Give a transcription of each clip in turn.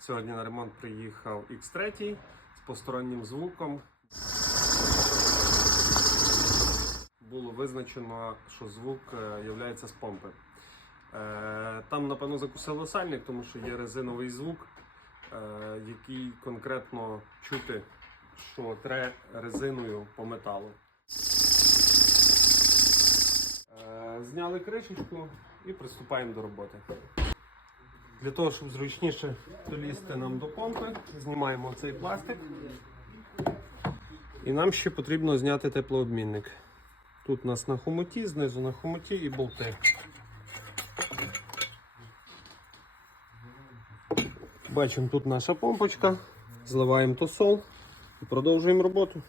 Сьогодні на ремонт приїхав X3 з постороннім звуком. Було визначено, що звук є з помпи. Е, Там, напевно, закусило сальник, тому що є резиновий звук, е, який конкретно чути, що тре резиною по металу. Е, Зняли кришечку і приступаємо до роботи. Для того, щоб зручніше долізти нам до помпи, знімаємо цей пластик. І нам ще потрібно зняти теплообмінник. Тут у нас на хомуті, знизу на хомуті і болти. Бачимо, тут наша помпочка. Зливаємо тосол і продовжуємо роботу.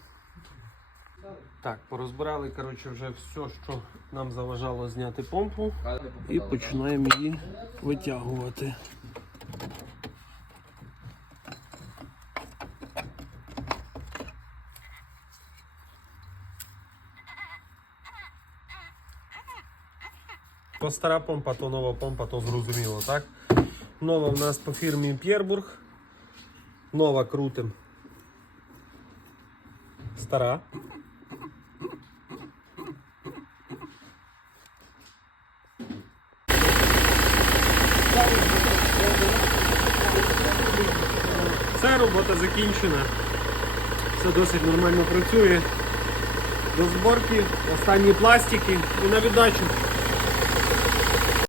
Так, порозбирали коротше, вже все, що нам заважало зняти помпу. І починаємо її витягувати. То стара помпа, то нова помпа, то зрозуміло, так? Нова в нас по фірмі П'єрбург. Нова крутим. Стара. Все, робота закінчена. Все досить нормально працює. До зборки, останні пластики і на віддачу.